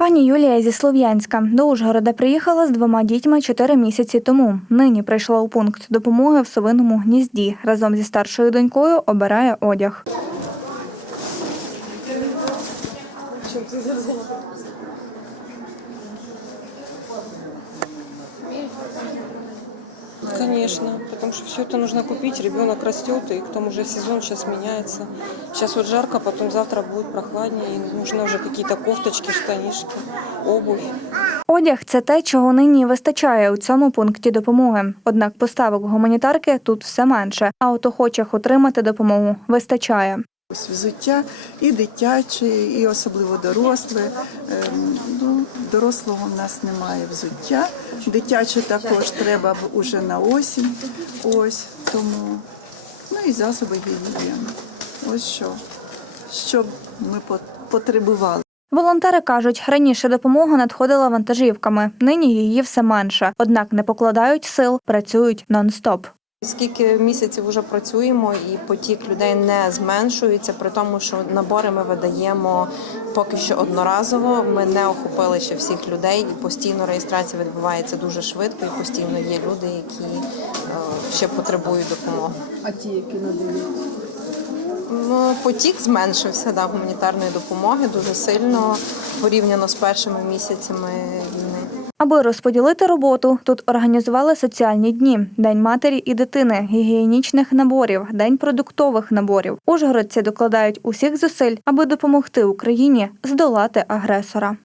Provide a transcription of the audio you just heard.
Пані Юлія зі Слов'янська до Ужгорода приїхала з двома дітьми чотири місяці тому. Нині прийшла у пункт допомоги в совиному гнізді. Разом зі старшою донькою обирає одяг. Конечно, потому что все это нужно купить, ребенок растет, и к тому же сезон сейчас меняется. Сейчас вот жарко, потом завтра будет прохладнее, и нужно уже какие-то кофточки, штанишки, обувь. Одяг це те, чого нині вистачає у цьому пункті допомоги. Однак поставок гуманітарки тут все менше, а от охочих отримати допомогу вистачає. Взуття і дитяче, і особливо доросле. Ем, Ну, дорослого в нас немає взуття. Дитяче також треба б уже на осінь. Ось тому. Ну і засоби гігієни. Ось що, що ми пот- потребували. Волонтери кажуть, раніше допомога надходила вантажівками, нині її все менше. Однак не покладають сил, працюють нон-стоп. Скільки місяців вже працюємо, і потік людей не зменшується, при тому, що набори ми видаємо поки що одноразово. Ми не охопили ще всіх людей, і постійно реєстрація відбувається дуже швидко, і постійно є люди, які е, ще потребують допомоги. А ті, які надають? Ну, потік зменшився да, гуманітарної допомоги дуже сильно порівняно з першими місяцями війни. Аби розподілити роботу, тут організували соціальні дні: День матері і дитини, гігієнічних наборів, день продуктових наборів. Ужгородці докладають усіх зусиль, аби допомогти Україні здолати агресора.